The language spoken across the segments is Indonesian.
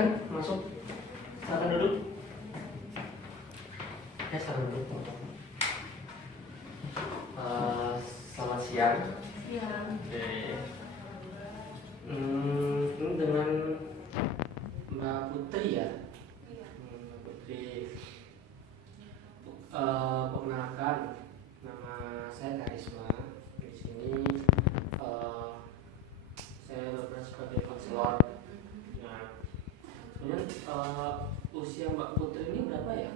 silakan masuk. Silakan duduk. Silakan duduk. Selamat siang. Siang. Oke. Ini dengan Mbak Putri ya? Iya. Mbak Putri. Perkenalkan, nama saya Karisma. Di sini saya berperan sebagai konselor. Nah, kemudian usia Mbak Putri ini berapa ya?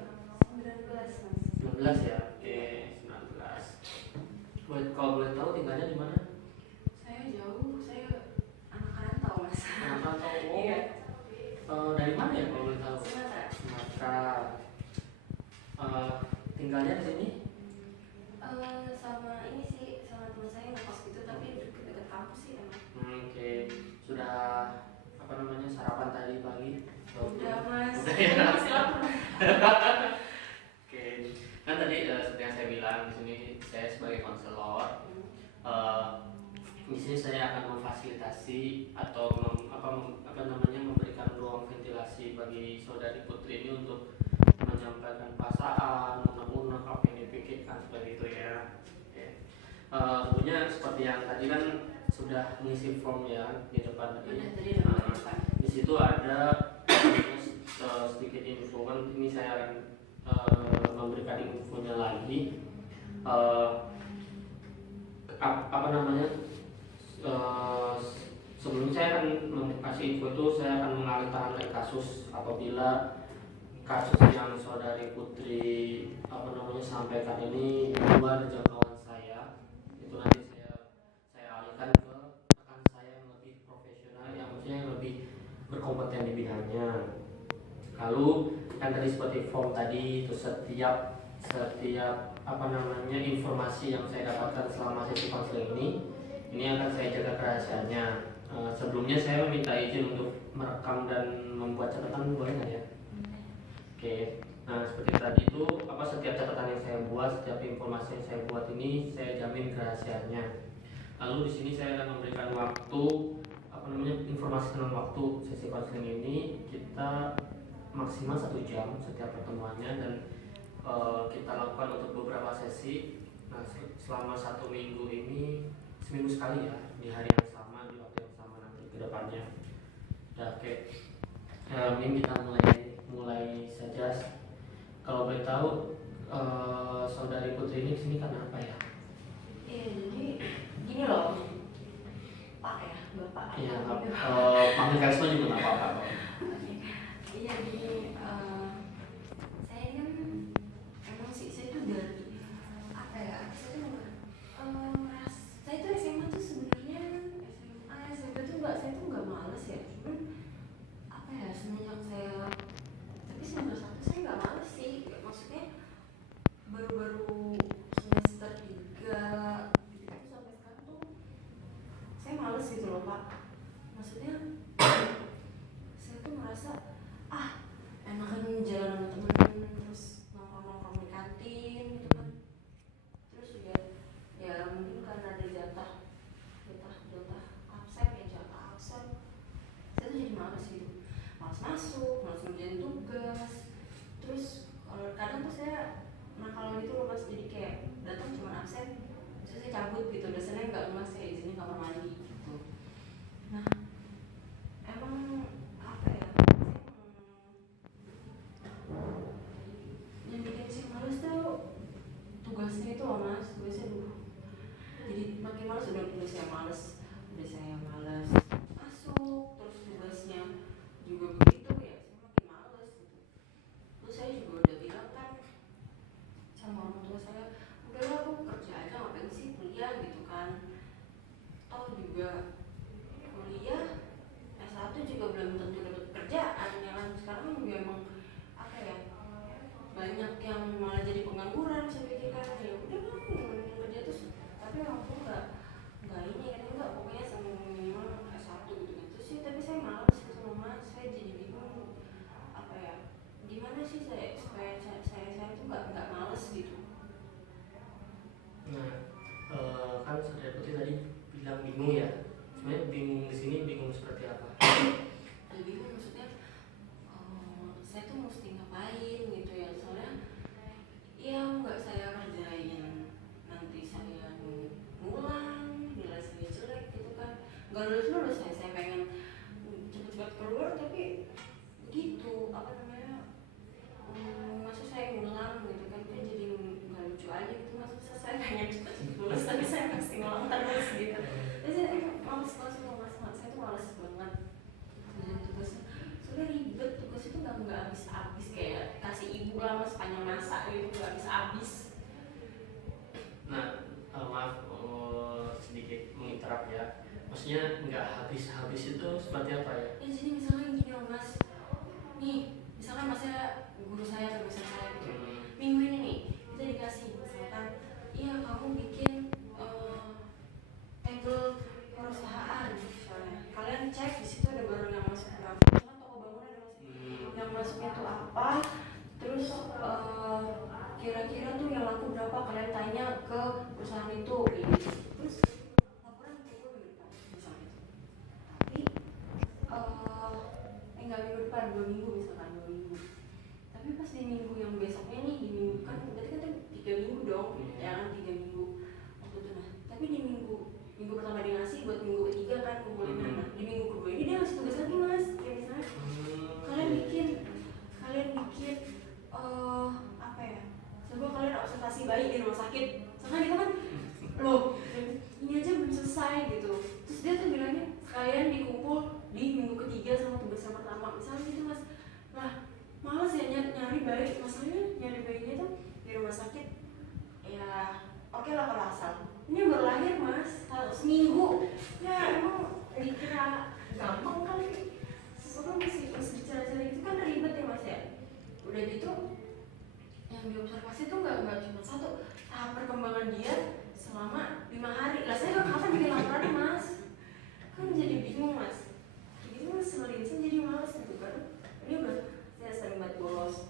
19 Mas. 19 ya? Oke, 19. Kalau boleh tahu tinggalnya di mana? Saya jauh, saya anak rantau Mas. Anak rantau. Oh. Iya. Dari mana ya kalau boleh tahu? Sumatera. Sumatera. Tinggalnya di sini? Sama ini sih, sama teman saya ngekos gitu, tapi dekat kampus sih emang. Oke. Sudah sarapan tadi pagi? Udah Mas. Udah ya. Masih lapar. Oke. Kan tadi seperti yang saya bilang, di sini saya sebagai konselor. Di sini saya akan memfasilitasi atau memberikan ruang ventilasi bagi saudari Putri ini untuk menyampaikan perasaan, unek-unek apa yang dipikirkan seperti itu ya. Oke. Tentunya seperti yang tadi kan sudah mengisi form ya di depan tadi. Udah tadi udah di depan. Di situ ada sedikit info, kan ini saya akan memberikan infonya lagi. Sebelum saya akan kasih info itu, saya akan mengalih tangan kasus apabila kasus yang saudari Putri sampaikan ini di luar jangkauan saya, itu nanti saya alihkan ke rekan saya yang lebih profesional, yang maksudnya yang lebih berkompeten di bidangnya. Lalu kan tadi seperti form tadi itu setiap informasi yang saya dapatkan selama sesi konseling ini akan saya jaga kerahasiaannya. Sebelumnya saya meminta izin untuk merekam dan membuat catatan, boleh nggak ya? Oke. Nah, seperti tadi itu setiap catatan yang saya buat, setiap informasi yang saya buat ini saya jamin kerahasiaannya. Lalu di sini saya akan memberikan waktu informasi tentang waktu sesi konseling ini. Kita maksimal 1 jam setiap pertemuannya, dan kita lakukan untuk beberapa sesi. Nah, selama 1 minggu ini, seminggu sekali ya, di hari yang sama, di waktu yang sama nanti ke depannya. Ya, oke. Ini kita mulai saja. Kalau boleh tahu, saudari Putri ini kesini karena apa ya? Iya, jadi gini loh, Pak ya, Bapak. Iya, panggil Karisma juga nggak apa-apa kok. Iya, jadi saya ini kan emang sih, saya tuh dari saya tuh SMA tuh sebenarnya SMP tuh saya tuh nggak males ya, cuman semenjak saya, tapi semester 1 saya nggak males sih, maksudnya baru semester 3 gitu sampai sekarang tuh saya males gitu loh Pak. Maksudnya saya tuh merasa enakan jalan sama temen, terus nongkrong di kantin gitu kan, terus juga ya mungkin karena ada jatah absen ya, jatah absen saya tuh jadi males gitu, males masuk, males ngerjain tugas. Terus kadang tuh saya kalau gitu loh Mas, jadi kayak datang cuma absen, terus saya cabut gitu, dosennya nggak ngelas, saya izinnya kamar mandi gitu. Nah, emang yang bikin saya males tuh tugasnya itu loh Mas, tugasnya jadi makin males, udah saya males masuk, terus tugasnya juga begitu ya, saya makin males gitu. Terus saya juga udah bilang kan sama orang tua saya, udahlah aku kerja aja, ngapain sih kuliah gitu kan, toh juga kuliah S1 juga belum tentu dapat kerjaan ya kan. Sekarang juga emang banyak yang malah jadi pengangguran. Saya pikirkan ya udah lah kerja terus, tapi orang tua nggak pokoknya sama minimal S1 gitu sih. Tapi saya malas sama mama, saya jadi bingung gimana sih saya supaya saya tuh nggak malas gitu. Nah, kan saudara Putri tadi bilang bingung ya. nggak lulus saya pengen cepet-cepet keluar tapi gitu apa namanya maksud saya ngulang gitu kan jadi nggak lucu aja gitu maksud saya pengen cepet-cepet lulus tapi saya pasti ngulang terus gitu. Jadi saya males banget saya tuh males banget dan tugasnya soalnya ribet, tugas itu nggak habis kayak kasih ibu lah sepanjang masa gitu nggak habis. Nah maaf sedikit menginterap ya, maksudnya nggak habis itu seperti apa ya? Ya jadi misalnya gini loh mas, nih misalkan masnya guru saya atau dosen saya gitu minggu ini nih kita dikasih misalkan iya kamu bikin table perusahaan misalnya, kalian cek di situ ada barang yang masuk berapa, misalkan toko bangunan ada masuk yang masuknya tuh apa, terus kira-kira tuh yang laku berapa, kalian tanya ke perusahaan itu gitu. Terus laporan ke gue minggu depan misalnya tapi enggak minggu depan 2 minggu misalkan 2 minggu, tapi pas di minggu yang besoknya nih di minggu kan berarti kan 3 minggu dong ya kan 3 minggu waktu itu. Nah tapi di minggu pertama dia ngasih buat minggu ketiga kan ngumpulin anak, di minggu kedua ini dia ngasih tugas lagi mas kayak misalnya kalian bikin apa ya, coba kalian observasi bayi di rumah sakit misalkan gitu kan, loh ini aja belum selesai gitu, terus dia tuh bilangnya kalian dikumpul di minggu ketiga sama tugas yang pertama misalnya gitu mas. Lah malas ya nyari bayi, masalahnya nyari bayinya tuh di rumah sakit ya oke lah kalau asal ini baru lahir mas, kalau seminggu ya emang dikira gampang kali, sesuatu mesti dicari-cari itu kan ribet ya mas ya. Udah gitu yang diobservasi tuh nggak cuma satu, tahap perkembangan dia selama 5 hari. Lah saya kapan bikin laporan mas, kan jadi bingung mas, jadi mas ngeselin saya jadi males gitu kan. Ini udah saya sering banget bolos,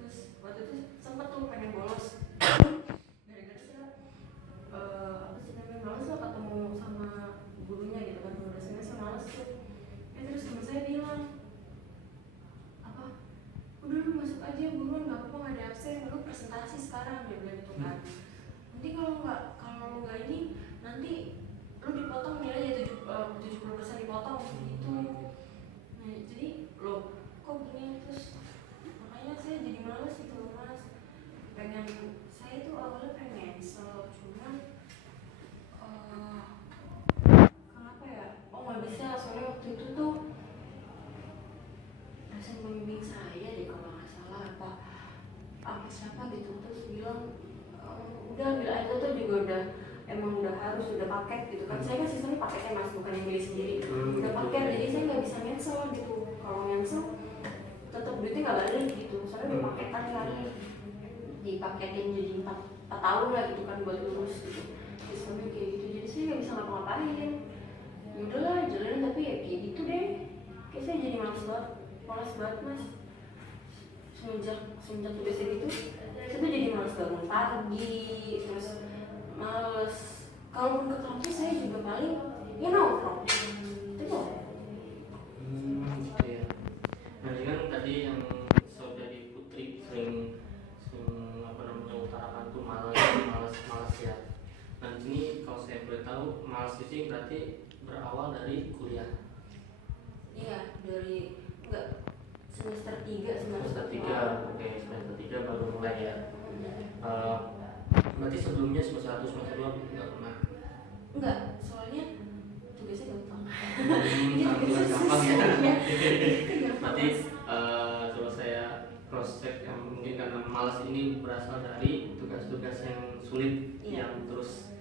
terus waktu itu sempet tuh pengen bolos gara-gara saya apa sih namanya males lah ketemu sama gurunya gitu kan, dosennya saya males tuh. Terus teman saya bilang apa, udah lu masuk aja buruan nggak apa-apa nggak ada absen, lu presentasi sekarang dia bilang gitu kan. Nanti kalau nggak ini nanti lu dipotong nilainya 70% dipotong gitu. Nah jadi lo kok gini, terus makanya saya jadi males gitu loh mas. Pengen saya tuh awalnya pengen cuman kenapa ya, nggak bisa soalnya waktu itu tuh dosen pembimbing saya deh kalau nggak salah apa siapa gitu, terus bilang udah ambil aja tuh juga udah emang udah harus udah paket gitu kan. Saya kan sistemnya paketnya mas, bukan yang milih sendiri, udah paket jadi saya nggak bisa cancel gitu. Kalau cancel tetap duitnya nggak balik gitu, soalnya udah paketan kan, dipaketin jadi 4 tahun lah gitu kan buat lulus gitu, sistemnya kayak gitu. Jadi saya nggak bisa ngapa-ngapain, udahlah jalanin, tapi ya kayak gitu deh. Kayak saya jadi malas banget mas semenjak tugasnya gitu. Saya tuh jadi malas bangun pagi, terus males kalaupun ke kampus saya juga paling ya nongkrong itu kok. Gitu ya. Nah ini kan tadi yang saudari Putri sering apa namanya utarakan tuh malas ya. Nah ini kalau saya boleh tahu malas itu berarti berawal dari kuliah. Iya dari semester 3 Semester 3, oke semester 3 baru mulai ya. Berarti sebelumnya semester 1, semester 2 nggak pernah? Enggak, soalnya tugasnya gampang. Tugas gampang ya. Gampang. Berarti kalau saya cross check yang mungkin karena malas ini berasal dari tugas-tugas yang sulit, yang terus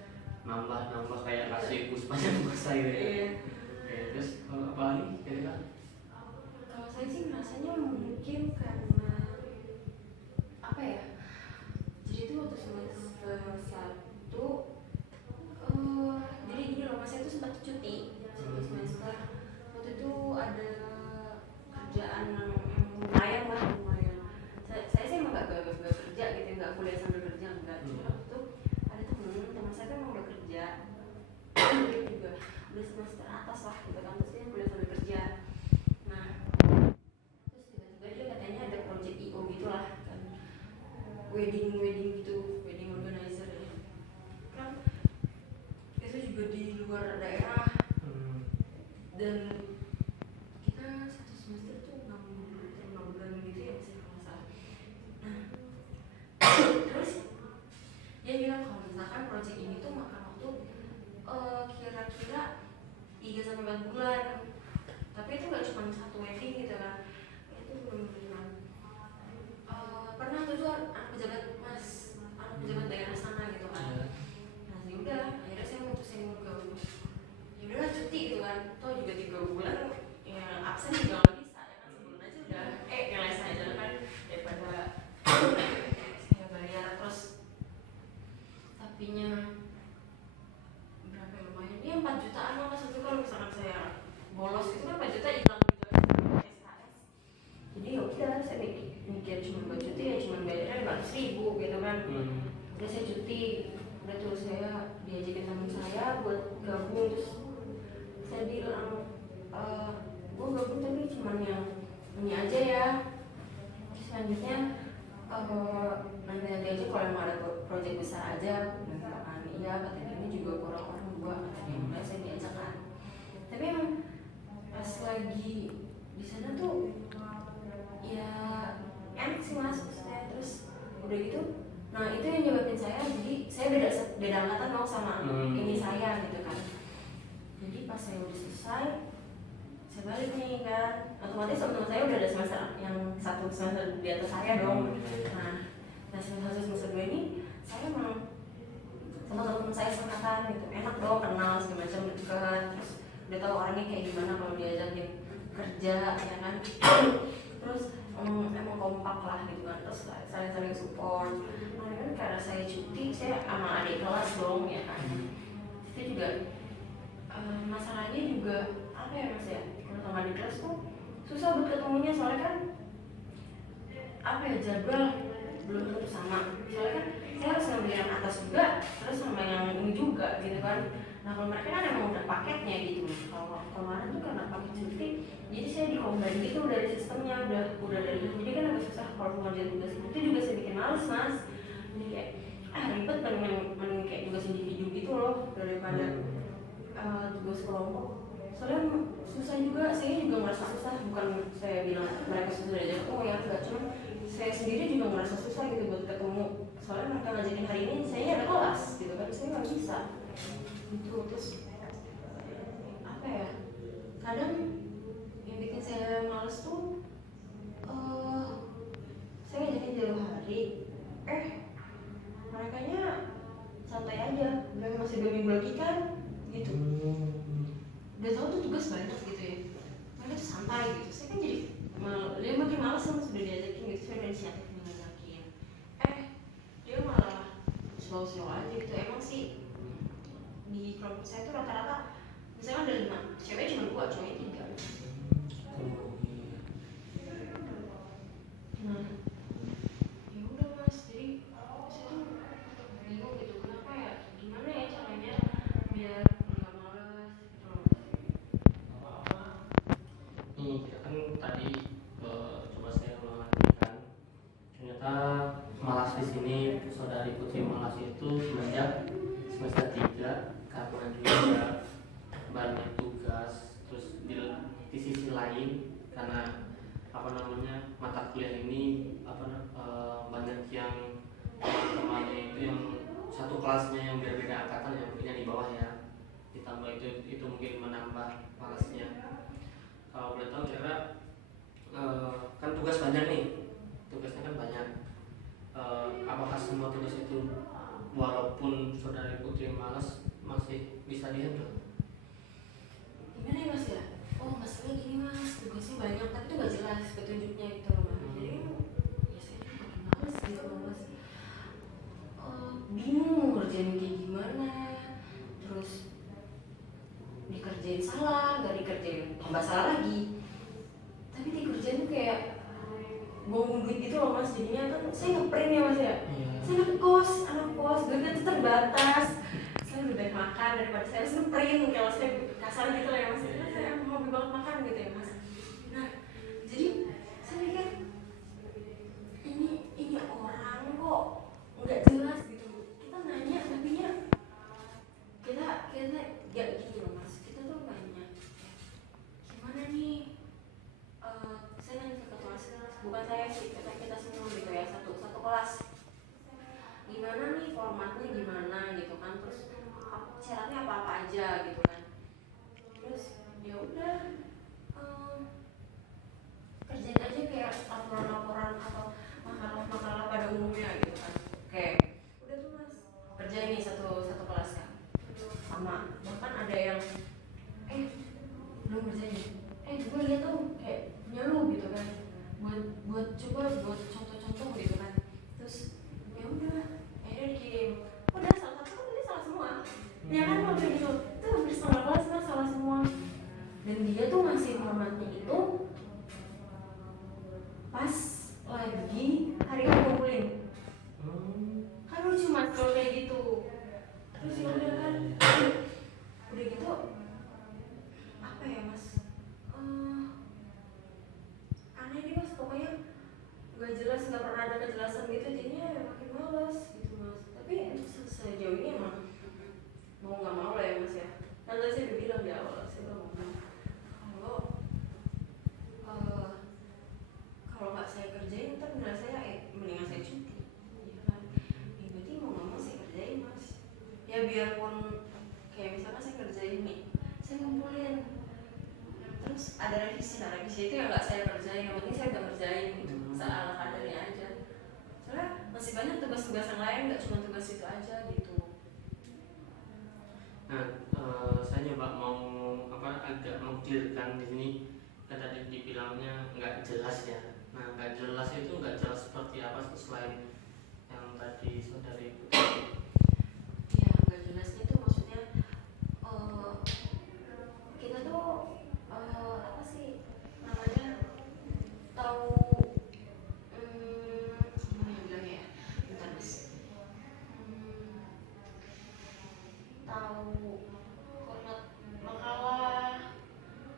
nambah kayak kasih sepanjang masa gitu ya. Iya. Oke, terus kalau apa lagi kira-kira? Kalau saya sih rasanya mungkin karena apa ya? Jadi itu waktu semester 1 jadi gini loh mas, saya tuh sempat cuti semester. Waktu itu ada kerjaan yang lumayan. Saya emang nggak kerja gitu, nggak kuliah sambil kerja enggak. Cuma waktu itu ada teman saya tuh emang udah kerja, dia juga udah semester atas lah gitu kan, terus dia kuliah sambil kerja. Nah terus tiba-tiba dia katanya ada project IO gitulah kan, wedding gitu, wedding organizer ya. Kan itu juga di luar daerah. dan kita satu semester tuh 6 bulan gitu ya masih kalau nggak salah. Nah terus dia bilang kalau misalkan project ini tuh makan waktu kira-kira 3-4 bulan, tapi itu nggak cuma satu wedding gitu kan, itu benar-benar pernah tuh anak pejabat daerah sana gitu kan. Nah yaudah akhirnya saya mutusin untuk yaudahlah cuti gitu kan, toh juga 3 bulan ya absen juga nggak bisa ya kan, sebulan aja udah nyelesain aja kan daripada saya bayar terus tapinya berapa ya, lumayan ya 4 jutaan lah mas itu kalau misalkan saya bolos itu kan 4 juta hilang gitu aja SKS. Jadi yaudah saya mikir cuma buat cuti ya cuma bayarnya 500.000 gitu kan. Udah saya cuti, udah tuh saya diajakin teman saya buat gabung, terus saya bilang gue gabung tapi cuman yang ini aja ya, selanjutnya nanti aja kalau emang ada project besar aja misalkan iya katanya ini juga kurang orang gua katanya, makanya saya diajak kan. Tapi emang pas lagi di sana tuh ya enak sih mas saya, terus udah gitu nah itu yang nyebabin saya, jadi saya beda angkatan dong sama ini saya gitu kan. Jadi pas saya udah selesai saya balik nih kan, otomatis teman-teman saya udah ada semester yang satu semester di atas saya dong. Nah semester 2 ini saya emang sama teman-teman saya seangkatan gitu, enak dong kenal segala macam dekat, terus udah tahu orangnya kayak gimana kalau diajakin kerja ya kan. Terus emang kompak lah gitu kan, terus saling support. Nah kan karena saya cuti saya sama adik kelas dong ya kan, itu juga masalahnya juga apa ya mas ya, kalau sama adik kelas tuh susah buat ketemunya soalnya kan apa ya, jadwal belum tentu sama, soalnya kan saya harus ngambil yang atas juga terus sama yang ini juga gitu kan. Nah kalau mereka kan emang udah paketnya gitu, kalau kemarin tuh karena paket cuti jadi saya dikombain gitu dari sistemnya, udah dari itu, jadi kan agak susah kalau ngerjain tugas itu juga saya bikin males mas, jadi kayak ribet mending kayak tugas individu gitu loh daripada tugas kelompok. Soalnya susah juga, saya juga ngerasa susah, bukan saya bilang mereka susah aja, oh ya enggak, cuma saya sendiri juga ngerasa susah gitu buat ketemu, soalnya mereka ngajakin hari ini saya ada kelas gitu kan, saya nggak bisa gitu. Terus apa ya, kadang yang bikin saya males tuh saya ngajakin jauh hari merekanya santai aja, udah masih 2 minggu lagi kan gitu, udah tahu tuh tugas banyak gitu ya, mereka tuh santai gitu. Saya kan jadi dia makin males kan, sudah diajakin gitu, saya udah inisiatif ngajakin, dia malah slow aja gitu. Emang sih di kelompok saya tuh rata-rata misalnya ada 5, cewek cuma 2, cowoknya 3. Nah ya udah mas, jadi saya tuh bingung gitu, kenapa ya, gimana ya caranya biar nggak malas gitu loh. Nih kan tadi coba saya ulang lagi kan, ternyata malas di sini saudari Putri malas itu semenjak semester 3 karena juga banyak tugas, terus di sisi lain karena apa namanya mata kuliah ini banyak yang teman-temannya itu yang satu kelasnya yang berbeda angkatan, yang mungkin yang di bawah ya, ditambah itu mungkin menambah malasnya. Kalau boleh tahu kira kan tugas banyak nih, tugasnya kan banyak, apakah semua tugas itu walaupun saudari Putri malas masih bisa dihandle? Gimana ya mas ya, oh masalahnya gini mas, tugasnya banyak tapi tuh gak jelas petunjuknya gitu loh mas. Jadi ya saya juga makin males gitu loh mas, bingung mau ngerjain kayak gimana, terus dikerjain salah, gak dikerjain tambah salah lagi, tapi dikerjain tuh kayak buang duit gitu loh mas. Jadinya kan saya ngeprint ya mas ya, saya anak kos duitnya tuh terbatas, saya lebih baik makan daripada saya harus ngeprint, kalau saya kasar gitu lah ya mas, saya mau lebih banget makan gitu ya mas. Nah jadi saya mikir ini orang kok nggak jelas gitu, kita nanya tapi kita ya gini loh mas, kita tuh nanya formatnya gimana gitu kan, terus syaratnya apa aja gitu kan. Terus ya udah kerjain aja kayak laporan-laporan atau makalah-makalah pada umumnya gitu kan. Kayak udah tuh mas kerjain nih satu kelas kan, sama bahkan ada yang belum kerjain, gue lihat tuh kayak punya lu gitu kan, buat contoh-contoh gitu kan. Terus ya udah akhirnya dikirim, udah salah satu kan tadi salah semua ya kan, waktu itu tuh hampir setengah kelas kan salah semua. Dan dia tuh ngasih formatnya itu pas lagi hari ngumpulin kan, lucu mas kalau kayak gitu. Terus ya udah kan, udah gitu apa ya mas, aneh nih mas, pokoknya nggak jelas, nggak pernah ada kejelasan gitu, jadinya makin males gitu mas. Tapi sejauh ini emang mau nggak mau lah ya mas ya. Kan tadi saya udah bilang di awal, saya udah ngomong kalau nggak saya kerjain ntar nilai saya mendingan saya cuti ya kan. Ya berarti mau nggak mau saya kerjain mas ya, biarpun kayak misalkan saya kerjain nih, saya ngumpulin terus ada revisi, nah revisi itu yang nggak saya kerjain, yang penting saya udah kerjain gitu, ala kadarnya aja. Soalnya masih banyak tugas-tugas yang lain, nggak cuma tugas itu aja gitu. Nah, saya nyoba mau agak mengclearkan di sini. Kan tadi dibilangnya nggak jelas ya. Nah, nggak jelas itu nggak jelas seperti apa selain yang tadi saudari Putri? Ya nggak jelasnya tuh maksudnya kita tuh apa sih namanya, tahu gimana ya bilangnya ya, bentar mas, tahu format makalah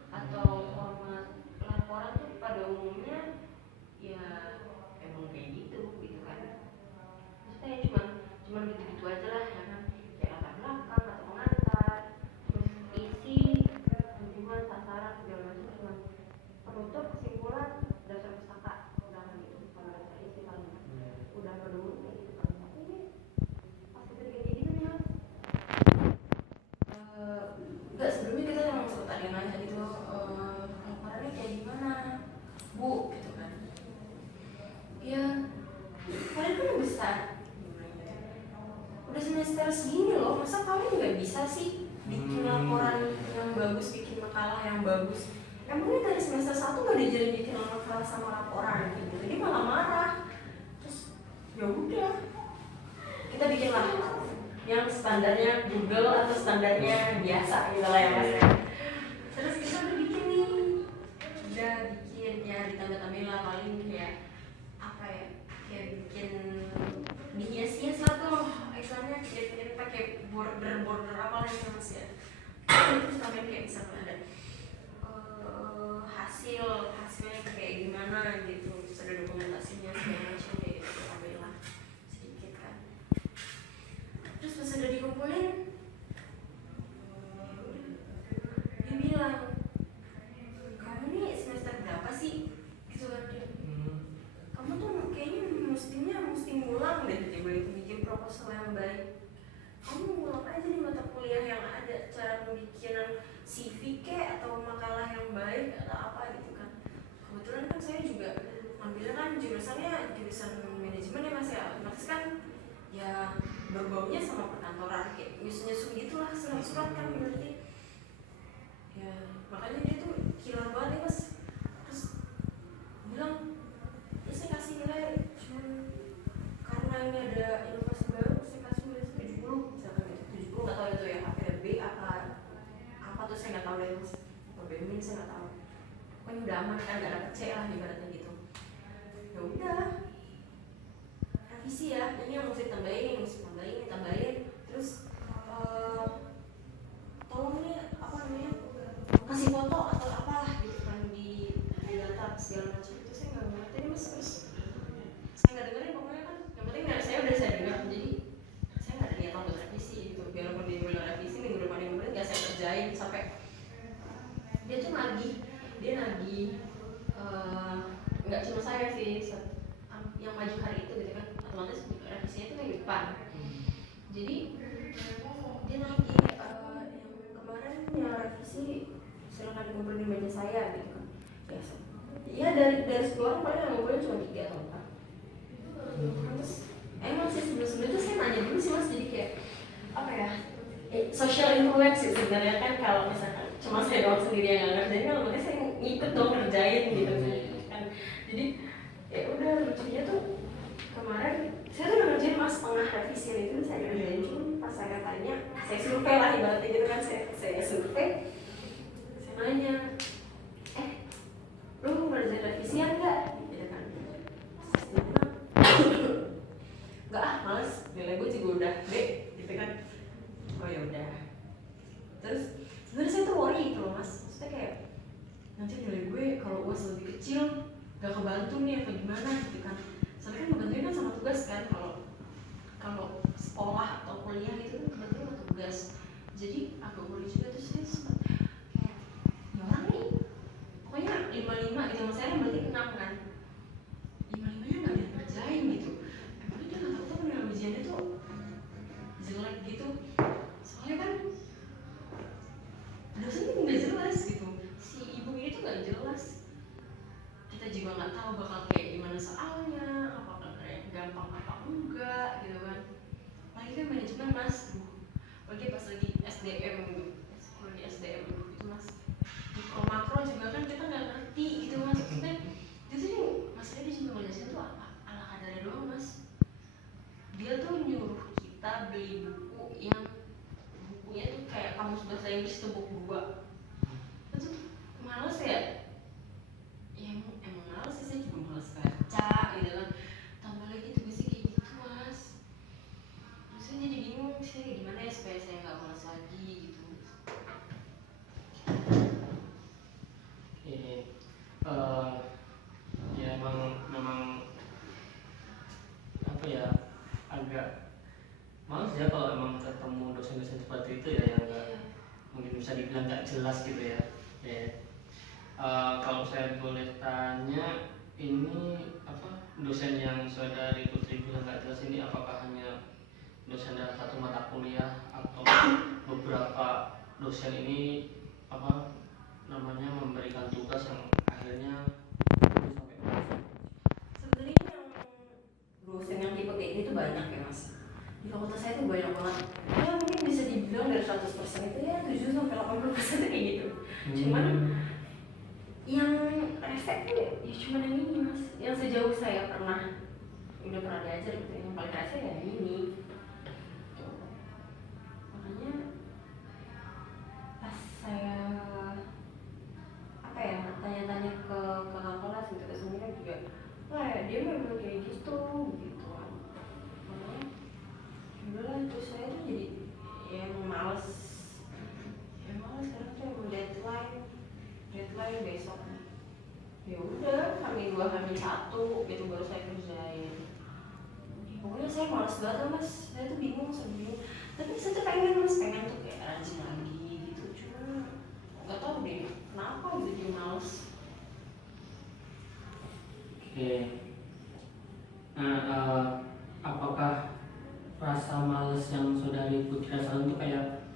atau format laporan tuh pada umumnya ya emang kayak gitu kan. Maksudnya ya cuman gitu-gitu aja lah ya kan, kayak latar belakang atau pengantar, terus isi, tujuan, sasaran segala macam, cuman penutup, kesimpulan, dasar pustaka, udah gitu, kalau ada isi paling udah pada umumnya gitu kan. Tapi ini pas kita kayak gini nih mas, enggak, sebelumnya kita emang sempat ada yang nanya gitu, laporannya kayak gimana bu gitu kan. Ya kalian kan udah besar, udah semester segini loh, masa kalian nggak bisa sih bikin laporan yang bagus, bikin makalah yang bagus? Emangnya dari semester 1 nggak diajarin bikin makalah sama laporan gitu, jadi malah marah. Terus ya udah kita bikin lah yang standarnya Google atau standarnya biasa gitu lah ya mas. Terus kita udah bikin nih, udah bikin ya, ditambah-tambahin lah paling kayak apa ya, kayak bikin dihias-hias lah tuh Excelnya, bikin pakai border apa lah itu mas ya. Terus tambahin kayak misalnya ada hasilnya kayak gimana gitu, terus ada dokumentasinya segala macam kayak gitu, tambahin lah sedikit kan. Terus pas udah dikumpulin, dia bilang, kamu nih semester berapa sih? Gitu kan dia. Kamu tuh kayaknya mesti ngulang deh, tiba-tiba itu bikin proposal yang baik. Kamu ngulang aja di mata kuliah yang ada, cara pembikinan CV kek atau makalah yang baik atau apa gitu kan. Kebetulan kan saya juga ambilnya kan jurusan manajemen ya mas ya, otomatis kan ya berbaunya sama perkantoran, kayak nyusun gitulah surat-surat kan berarti ya, makanya dia tuh killer banget ya mas. Terus bilang ya saya kasih nilai cuman karena ini ada inovasi baru, saya kasih nilai 70 misalkan gitu, 70 nggak tahu itu ya APB apa tuh saya nggak tahu deh mas, PBM saya nggak tahu. Pokoknya udah aman kan, nggak dapet C lah ibaratnya gitu. Ya udah revisi ya, ini yang mesti tambahin, terus tolong nih apa namanya, kasih foto atau apalah gitu kan di data segala macam. Itu saya nggak ngerti nih mas, terus saya nggak dengerin pokoknya kan, yang penting dari saya udah saya dengar, jadi saya nggak ada niatan buat revisi gitu. Biarpun dia bilang revisi minggu depan nggak saya kerjain, sampai dia tuh nagih nggak cuma saya sih yang maju hari itu gitu kan, otomatis revisinya itu minggu depan. Jadi dia nagih yang kemarin yang revisi silakan dikumpulin di meja saya gitu kan. Biasa. Ya dari 10 orang paling yang ngumpulin cuma 3 atau 4. Terus emang sih sebelum-sebelum itu saya nanya dulu sih mas, jadi kayak apa ya, social influence sih sebenarnya kan. Kalau misalkan cuma saya doang sendiri yang nggak ngerjain kan, makanya saya ngikut dong ngerjain gitu kan. Jadi ya udah, lucunya tuh kemarin saya tuh udah ngerjain mas setengah revisi itu saya ngerjain, cuma pas saya tanya, saya survei lah ibaratnya gitu kan, saya survei, saya nanya, lu ngerjain revisian nggak? Gitu kan. Nggak males, nilai gue juga udah B gitu kan. Oh ya udah. Terus sebenarnya saya tuh worry gitu loh mas, maksudnya kayak nanti nilai gue kalau UAS lebih kecil gak kebantu nih apa gimana gitu kan. Soalnya kan kebantuin kan sama tugas kan, kalau sekolah atau kuliah itu kan kebantuin sama tugas. Jadi agak worry juga. Terus saya sempat kayak ya orang nih pokoknya 55 gitu, mas saya kan berarti 6 kan, 55 nya gak dikerjain gitu. Emangnya dia gak tahu nilai ujiannya tuh jelek gitu. Soalnya kan dosennya nggak jelas gitu, si ibu ini tuh nggak jelas, kita juga nggak tahu bakal kayak gimana soalnya, apakah kayak gampang apa enggak gitu kan. Lagi kan manajemen mas, lagi pas lagi SDM, sekolah di SDM itu mas, mikro makro juga kan kita nggak ngerti gitu mas. Maksudnya itu tuh maksudnya dia juga ngejelasin tuh ala kadarnya doang mas. Dia tuh nyuruh kita beli buku yang bukunya tuh kayak kamus bahasa Inggris tuh buku 2. Itu males ya? Ya emang males sih, saya juga males baca gitu kan. Tambah lagi tugasnya kayak gitu mas. Terus saya jadi bingung, saya gimana ya supaya saya gak males lagi gitu. Ya memang apa ya, agak males ya kalau emang ketemu dosen-dosen seperti itu ya, yang nggak mungkin bisa dibilang nggak jelas gitu ya. Kalau saya boleh tanya, ini apa dosen yang saudari Putri bilang nggak jelas ini, apakah hanya dosen dalam satu mata kuliah atau beberapa dosen ini apa namanya memberikan tugas yang akhirnya sampai Sebenarnya yang dosen yang tipe kayak gitu banyak ya mas. Di fakultas saya tuh banyak banget. Ya mungkin bisa dibilang dari 100% itu ya 7-80% kayak gitu. Cuman yang rese tuh ya cuma yang ini mas. Yang sejauh saya udah pernah diajar gitu, yang paling rese ya ini. Makanya pas saya apa ya tanya-tanya ke kakak kelas gitu, ke semuanya juga, wah ya dia memang kayak gitu kan. Makanya udahlah, terus saya tuh jadi ya emang males sekarang tuh emang deadline besok. Ya udah, H-2 H-1 gitu baru saya kerjain. Pokoknya saya males banget mas, saya tuh bingung. Tapi saya tuh pengen tuh kayak rajin lagi gitu, cuma nggak tahu deh kenapa jadi males. Oke. Nah, apakah rasa males yang saudari Putri rasakan itu kayak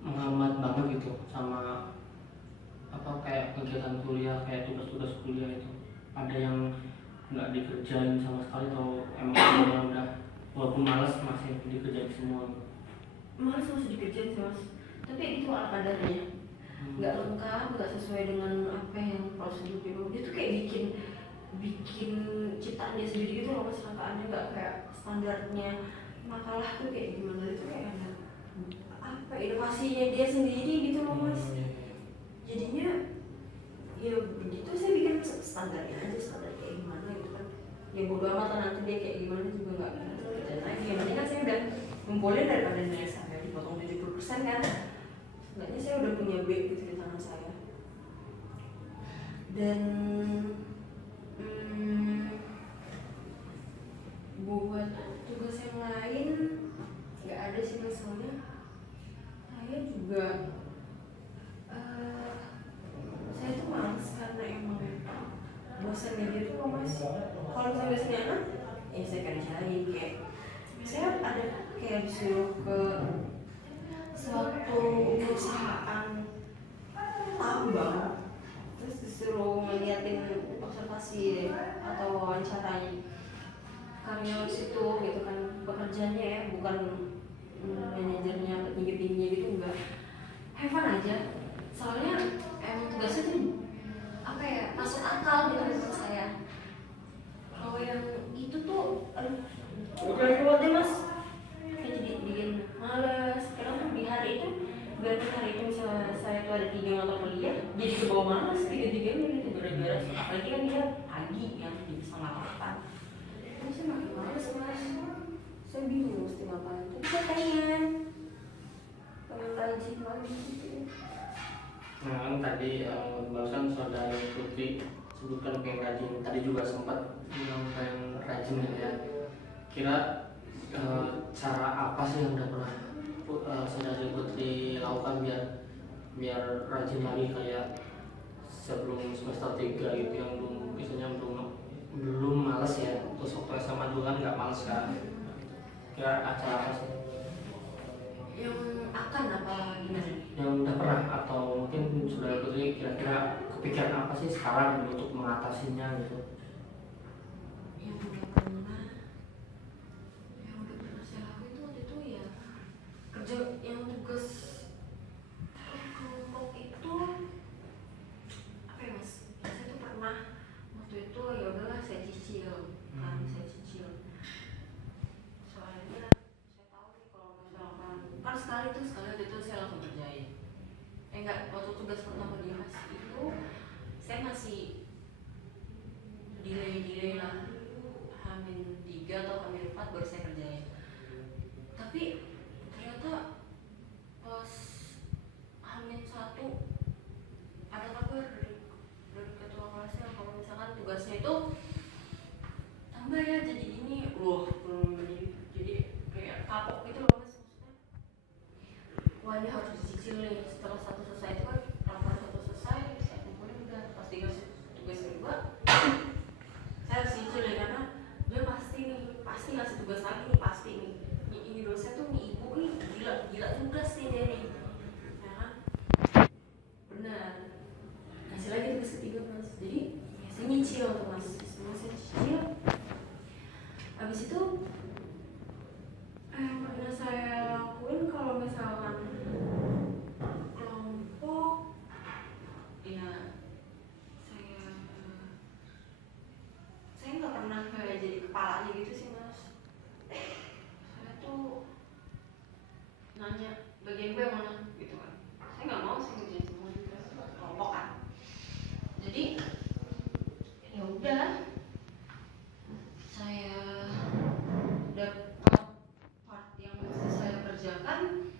menghambat banget gitu sama apa kayak kegiatan kuliah, kayak tugas-tugas kuliah itu? Ada yang nggak dikerjain sama sekali atau emang semuanya udah walaupun malas masih dikerjain semua? Males masih dikerjain sih mas, tapi itu ala kadarnya, nggak lengkap, nggak sesuai dengan apa yang prosedur dia tuh kayak bikin ciptaan dia sendiri gitu loh mas. Sangkaannya nggak kayak standarnya makalah tuh kayak gimana, itu kayak ada apa inovasinya dia sendiri gitu loh mas. Jadinya ya begitu, saya bikin standarnya aja, standar kayak gimana gitu kan. Ya bodo amat nanti dia kayak gimana juga nggak kerjaan lagi. Yang penting kan saya udah ngumpulin daripada nilai saya dipotong 70% kan. Sebenarnya saya udah punya B gitu di tangan saya. Dan buat tugas yang lain nggak ada sih masalahnya. Saya juga saya tuh males karena emang bosannya dia tuh mas. Kalau misalnya dosennya enak ya saya kerjain, kayak saya ada kayak disuruh ke suatu perusahaan tambang, terus disuruh ngeliatin observasi atau wawancarai karyawan situ gitu kan, pekerjaannya ya, bukan manajernya tinggi-tingginya gitu, enggak. Have fun aja, soalnya emang tugasnya tuh apa ya, masuk akal gitu menurut saya. Kalau yang itu tuh udah lewat deh mas, kayak jadi bikin males. Karena tuh di hari itu, berarti hari itu misalnya saya tuh ada 3 mata kuliah, jadi kebawa males 3-3-nya gitu, gara-gara apalagi kan dia pagi yang jadi setengah 8. Ini saya makin males mas, saya bingung mesti ngapain. Tapi saya pengen rajin lagi gitu. Nah kan tadi barusan saudara Putri sebutkan pengen rajin, tadi juga sempat bilang pengen rajin ya. Kira cara apa sih yang udah pernah saudara Putri lakukan biar rajin lagi kayak sebelum semester 3 gitu, yang belum misalnya belum males ya, terus waktu SMA dulu kan nggak males kan. Kira acara apa sih Yang akan apa gimana? yang udah pernah, atau mungkin saudara Putri kira-kira kepikiran apa sih sekarang untuk mengatasinya gitu? Yang udah pernah saya lakuin itu waktu itu ya kerja yang tugas kelompok itu apa ya mas? Saya tuh pernah waktu itu ya udahlah saya cicil kan, saya cicil. Soalnya saya tahu nih kalau misalkan kan sekali waktu itu saya langsung kerjain. Enggak, waktu tugas pertama di HAS itu saya masih delay lah, H-3 atau H-4 baru saya kerjain. Tapi ternyata pas H-1 ada kabar dari ketua kelasnya kalau misalkan tugasnya itu tambah ya jadi gini. Jadi kayak kapok gitu loh mas, maksudnya wah ini harus dicicil nih. Setelah satu selesai itu kan, laporan satu selesai saya kumpulin udah, pas tugas kedua saya harus cicil ya, karena dia pasti ngasih tugas lagi nih, pasti nih ini dosen tuh nih, ibu nih gila tugas nih dia nih ya kan, benar ngasih lagi tugas ketiga mas. Jadi ya saya nyicil tuh mas, semua saya cicil. Habis itu yang pernah saya lakuin kalau misalkan kelompok ya, saya nggak pernah kayak jadi kepalanya gitu sih mas. Saya tuh nanya bagian gue yang mana gitu kan, saya nggak mau sih ngerjain semua tugas kelompok kan. Jadi ya udah, saya dapat part yang mesti saya kerjakan,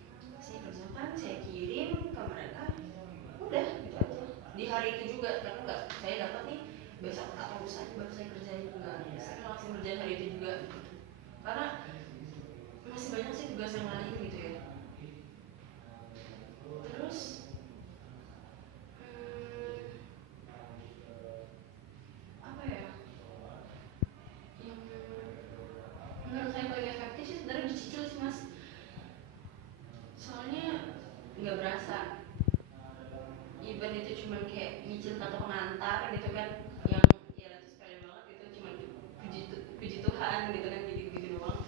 saya kirim ke mereka, udah gitu aja. Di hari itu juga, karena nggak saya dapat nih besok atau lusa baru saya kerjain, enggak, saya langsung kerjain hari itu juga gitu. Karena masih banyak sih tugas yang lain gitu ya. Terus apa ya, yang menurut saya paling efektif sih sebenarnya dicicil sih mas. Soalnya nggak berasa, even itu cuman kayak nyicil kata pengantar gitu kan, yang ya itu sekali banget gitu, cuman puji Tuhan gitu kan, gitu doang.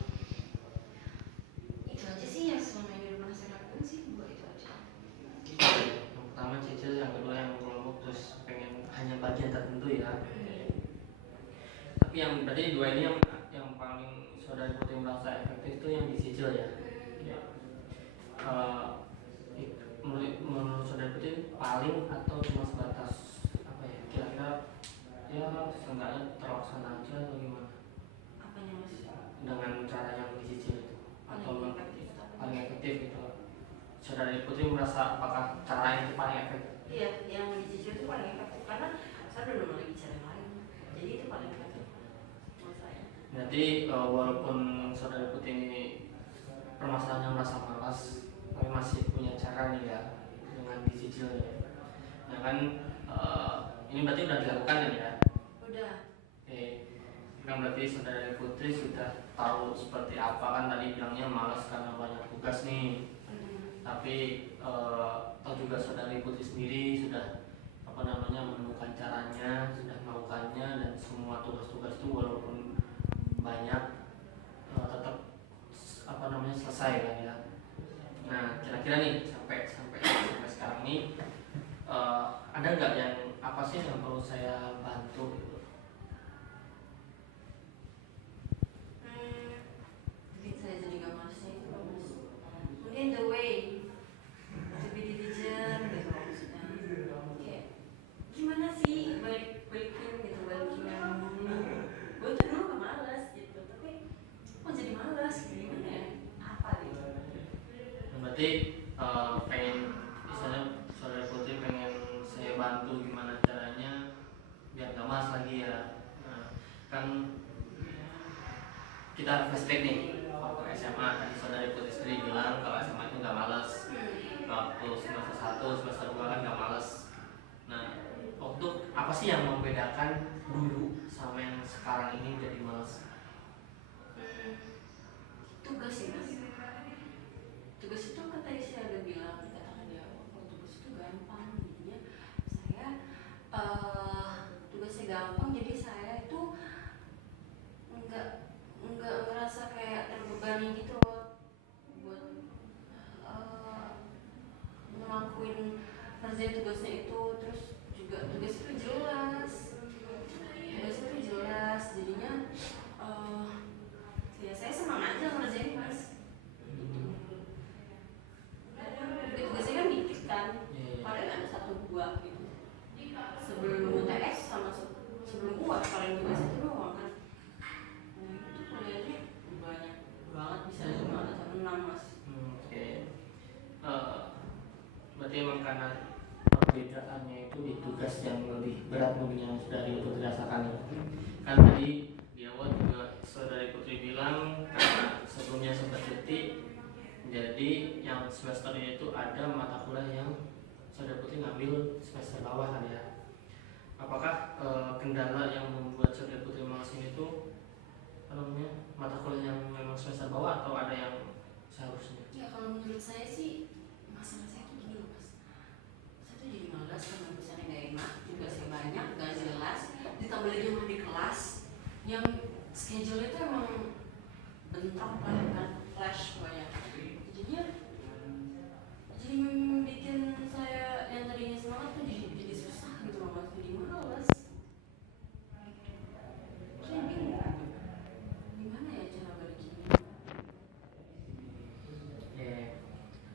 Itu aja sih yang selama ini pernah saya lakukan sih, buat itu aja. Yang pertama cicil, yang kedua yang kelompok, terus pengen hanya bagian tertentu ya. Tapi yang berarti dua ini yang paling saudara Putri merasa efektif itu yang dicicil ya. Menurut saudara Putri paling atau cuma sebatas apa ya, kira-kira ya seenggaknya terlaksana aja atau gimana? Apanya mas? Dengan cara yang dicicil itu atau paling efektif gitu. Saudara Putri merasa apakah cara yang paling efektif? Iya, yang dicicil itu paling efektif karena saya udah nemu lagi cara yang lain, jadi itu paling efektif menurut saya. Berarti walaupun saudara Putri ini permasalahannya merasa malas, tapi masih punya cara nih ya dengan dicicil ya. Nah kan ini berarti udah dilakukan kan ya? Udah. Oke. Kan berarti saudara Putri sudah tahu seperti apa, kan tadi bilangnya malas karena banyak tugas nih. Tapi tahu juga saudari Putri sendiri sudah menemukan caranya, sudah melakukannya, dan semua tugas-tugas itu walaupun banyak tetap selesai kan ya. Nah kira-kira nih sampai sekarang ini ada nggak yang apa sih yang perlu saya bantu gitu? Bikin saya jadi gak malasnya itu loh mas. Mungkin the way to be diligent gitu maksudnya. Kayak gimana sih balikin gitu, gue tuh dulu gak malas gitu, tapi kok jadi malas gimana ya, apa gitu. Berarti pengen misalnya saudara Putri pengen saya bantu gimana caranya biar gak malas lagi ya. Nah, kan kita flashback nih waktu SMA, tadi saudara Putri sendiri bilang kalau SMA itu gak malas, waktu semester 1, semester 2 kan gak malas. Nah waktu apa sih yang membedakan dulu sama yang sekarang ini jadi malas? Tugas sih mas. Tugas itu kan tadi saya udah bilang, katakan dia kalau tugas itu gampang, jadinya saya tugasnya gampang, jadi saya itu nggak ngerasa kayak terbebani gitu loh buat ngelakuin ngerjain tugasnya itu. Terus juga tugas itu jelas, jadinya ya saya senang aja ngerjain mas. Tugasnya kan dikit kan, paling ada 1-2 gitu. Sebelum UTS sama sebelum UAS paling tugas itu doang kan. Nah itu kuliahnya banyak banget, bisa 5 atau 6 mas. Oke. Berarti emang karena perbedaannya itu di tugas yang lebih berat mungkin yang saudari Putri rasakan ya. Kan tadi di awal juga saudari Putri bilang karena sebelumnya sempat cuti, jadi yang semester ini itu ada mata kuliah yang saudari Putri ngambil semester bawah kan ya. Apakah kendala yang membuat saudari Putri malas ini tuh mata kuliah yang memang semester bawah atau ada yang seharusnya? Ya kalau menurut saya sih masalah saya tuh gini loh mas, saya tuh jadi malas karena misalnya gak enak, tugasnya banyak, gak jelas, ditambah lagi sama di kelas yang schedule itu emang bentrok lah kan, flash pokoknya. Jadinya jadi bikin saya yang tadinya semangat tuh jadi susah gitu loh mas, jadi malas. Saya bingung gimana ya cara balikinnya.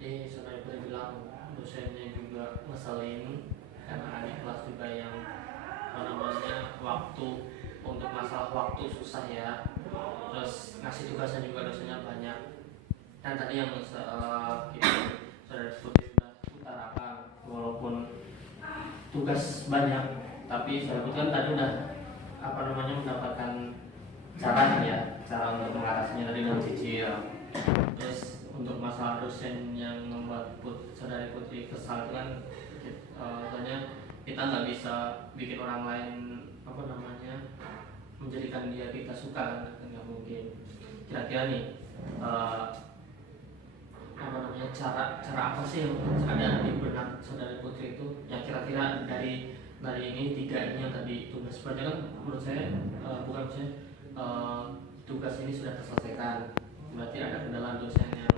Jadi saudara Putri bilang dosennya juga ngeselin karena adik kelas juga yang waktu untuk masalah waktu susah ya. Terus ngasih tugasnya juga dosennya banyak. Dan tadi yang saudara Putri sudah utarakan, walaupun tugas banyak, tapi saudara Putri kan tadi udah mendapatkan cara untuk mengatasinya tadi dengan cicil. Terus untuk masalah dosen yang membuat saudari Putri kesal itu kan kita nggak bisa bikin orang lain menjadikan dia kita suka, kan nggak mungkin. Kira-kira nih cara apa sih yang ada di benak saudari Putri itu yang kira-kira dari ini 3 ini yang tadi tugas banyak kan menurut saya tugas ini sudah terselesaikan, berarti ada kendala dosen yang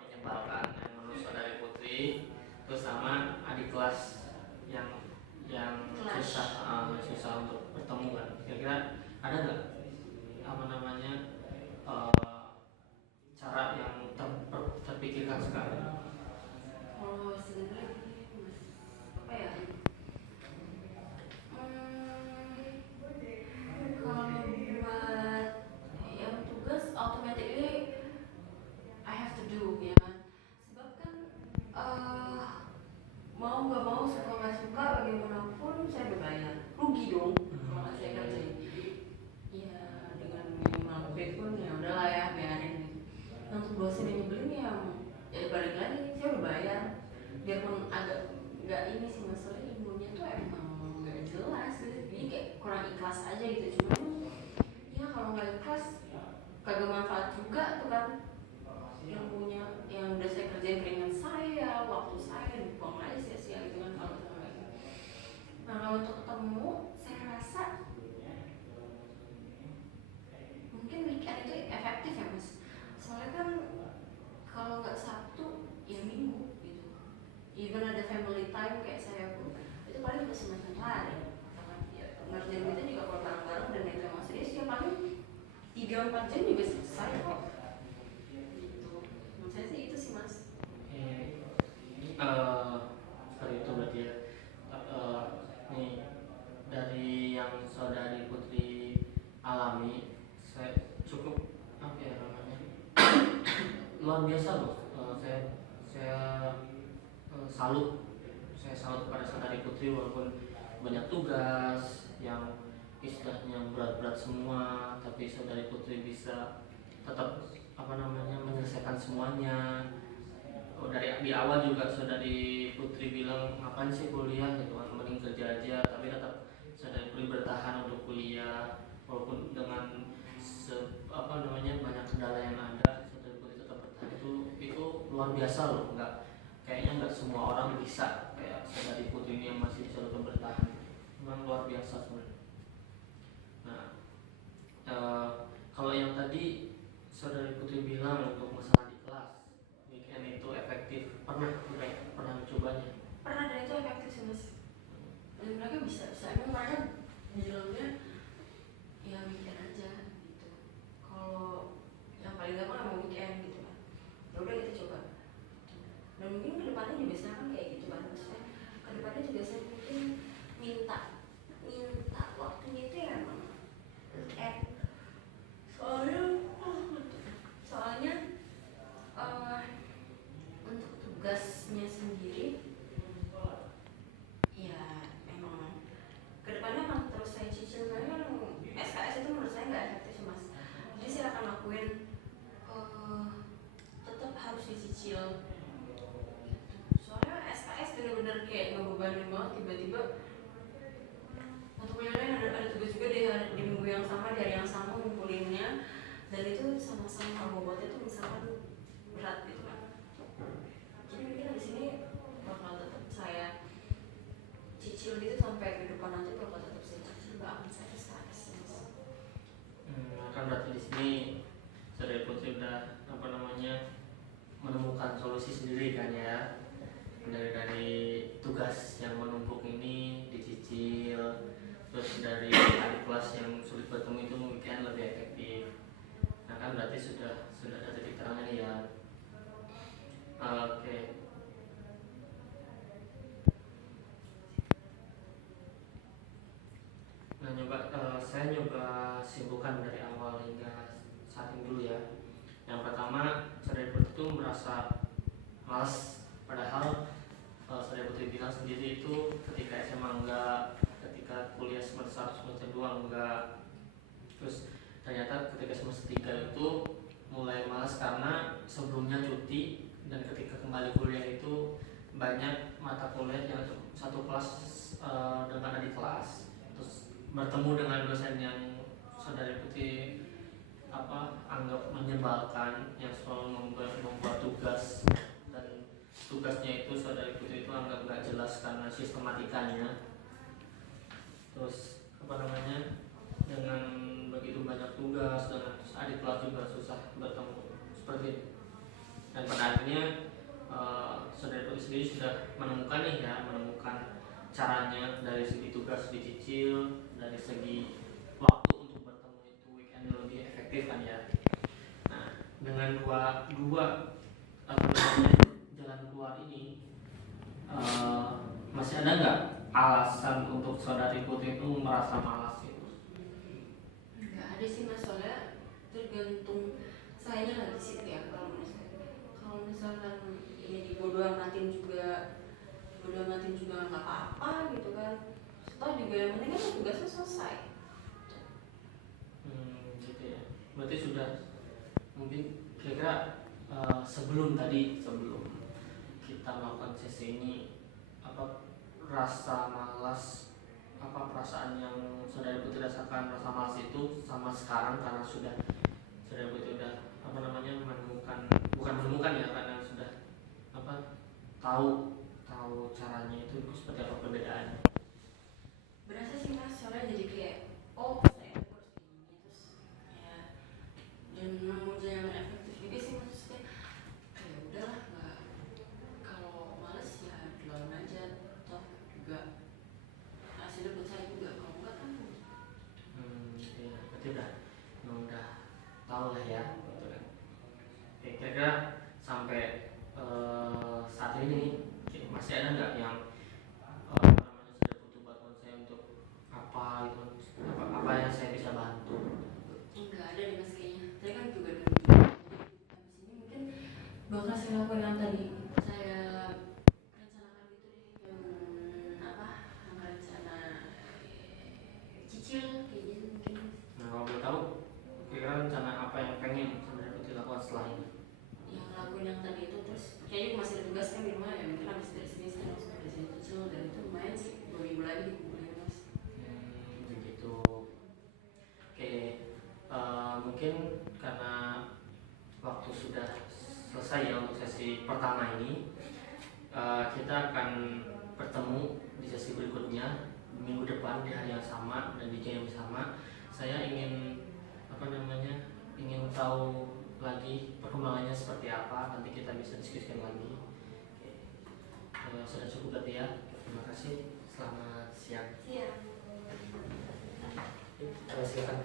menyebalkan yang menurut saudari Putri, terus sama adik kelas yang susah untuk bertemu kan. Kira-kira ada nggak cara yang terpikirkan sekarang? Oh sebenarnya apa ya? Kalau buat yang tugas automatically I have to do ya kan. Sebab kan mau nggak mau, suka nggak suka, bagaimanapun saya berbayar, rugi dong kalau nggak saya kerjain. Ya dengan minimal pay pun ya udahlah ya biarin gitu. Untuk dosen yang nyebelin ya balik lagi, saya udah bayar, biarpun agak nggak ini sih masalah ilmunya tuh emang nggak jelas gitu, jadi kayak kurang ikhlas aja gitu. Cuman kalau nggak ikhlas kagak manfaat juga tuh kan, yang punya yang udah saya kerjain keringat saya, waktu saya dibuang aja sia-sia gitu kan kalau sama gitu. Nah kalau untuk ketemu saya rasa mungkin weekend itu efektif ya mas, soalnya kan kalau nggak Sabtu ya Minggu gitu, even ada family time kayak saya pun itu paling cuma semacam hari ya, ngerjain itu juga kalau bareng-bareng dan itu emang serius ya paling 3-4 jam juga selesai kok gitu. Menurut saya sih itu sih mas. Seperti itu berarti ya. Nih dari yang saudari Putri alami, saya cukup apa ya namanya luar biasa loh. Saya salut kepada saudari Putri walaupun banyak tugas yang istilahnya berat-berat semua, tapi saudari Putri bisa tetap apa namanya menyelesaikan semuanya. Dari di awal juga saudari Putri bilang ngapain sih kuliah gitu kan, mending kerja aja, tapi tetap saudari Putri bertahan untuk kuliah walaupun dengan banyak kendala yang ada, saudari Putri tetap bertahan. Itu luar biasa loh, kayaknya nggak semua orang bisa kayak saudari Putri ini yang masih bisa tetap bertahan. Memang luar biasa sebenarnya. Nah, kalau yang tadi saudari Putri bilang untuk masalah di kelas weekend itu efektif, pernah mencobanya? Pernah, dan itu efektif sih mas, dan mereka bisa emang mereka bilangnya ya weekend aja gitu. Kalau yang paling gampang emang weekend gitu kan, ya udah kita coba. Dan mungkin kedepannya juga saya kan kayak gitu kan, maksudnya kedepannya juga saya mungkin minta waktunya itu ya emang weekend. Soalnya untuk tugasnya sendiri ya emang kedepannya akan terus saya cicil, karena SKS itu menurut saya nggak efektif mas. Jadi saya akan lakuin tetap harus dicicil gitu. Soalnya SKS bener-bener kayak ngebebanin banget, tiba-tiba untuk kuliahnya ada tugas juga di minggu yang sama, di hari yang sama ngumpulinnya, dan itu sama-sama bobotnya tuh misalkan berat gitu kan. Jadi mungkin di sini bakal tetap saya cicil gitu sampai ke depan, nanti bakal tetap saya cicil, nggak akan saya SKS. Kan berarti di sini saudari Putri udah menemukan solusi sendiri kan ya, dari tugas yang menumpuk ini dicicil, terus dari adik kelas yang sulit bertemu itu mungkin lebih efektif. Nah kan berarti sudah ada titik terangnya nih ya. Oke. Nah saya nyoba simpulkan dari awal hingga saat ini dulu ya. Yang pertama, saudari Putri itu merasa malas, padahal saudari Putri bilang sendiri itu ketika SMA enggak, ketika kuliah semester 1 semester 2 enggak. Terus ternyata ketika semester 3 itu mulai malas karena sebelumnya cuti, dan ketika kembali kuliah itu banyak mata kuliah yang satu kelas dengan adik kelas, terus bertemu dengan dosen yang saudari Putri anggap menyebalkan, yang selalu membuat tugas, dan tugasnya itu saudari Putri itu anggap gak jelas karena sistematikanya. Terus dengan begitu banyak tugas, dengan adik kelas juga susah bertemu seperti itu. Dan pada akhirnya saudari Putri sendiri sudah menemukan caranya, dari segi tugas dicicil, dari segi waktu untuk bertemu itu weekend lebih efektif kan ya. Nah dengan dua jalan keluar ini, masih ada nggak alasan untuk saudari Putri itu merasa malas itu? Nggak ada sih mas, soalnya tergantung saya lagi situ ya. Kalau misalkan ini dibodoh amatin juga nggak apa-apa gitu kan. Toh juga yang penting kan tugasnya selesai. Gitu ya. Berarti sudah mungkin kira-kira sebelum kita melakukan sesi ini, rasa malas apa perasaan yang saudara Putri rasakan, rasa malas itu sama sekarang karena saudara Putri udah apa namanya bukan menemukan ya, karena sudah apa tahu caranya itu seperti apa perbedaannya. Berasa sih mas, soalnya jadi kayak oh saya harus kayak gini terus ya, dan nemu jalan efektif juga sih maksudnya. Ya udahlah, nggak, kalau males ya dilawan aja, toh juga hasilnya buat saya juga, kalau enggak kan. Ya, berarti udah tahu lah ya gitu kan. Oke, kira-kira sampai saat ini nih masih ada nggak yang namanya sudah butuh bantuan saya untuk apa gitu, apa yang saya bisa bantu? Enggak ada nih mas kayaknya. Saya kan juga dari habis ini mungkin bakal saya lakukan yang tadi saya rencanakan gitu deh, yang apa, yang rencana cicil kayak gitu mungkin. Nah, kalau boleh tahu kira-kira rencana apa yang pengen sebenarnya Putri lakukan setelah ini? Yang lakuin yang tadi itu, terus kayaknya masih ada tugas kan di rumah ya, mungkin habis dari sini saya langsung kerjain cicil, dan itu lumayan sih 2 minggu lagi dikumpulin mas. Begitu. Oke, mungkin karena waktu sudah selesai ya untuk sesi pertama ini, kita akan bertemu di sesi berikutnya minggu depan di hari yang sama dan di jam yang sama. Saya ingin ingin tahu lagi perkembangannya seperti apa, nanti kita bisa diskusikan lagi. Oke, sudah cukup berarti ya. Terima kasih. Selamat siang. Siap. Silakan.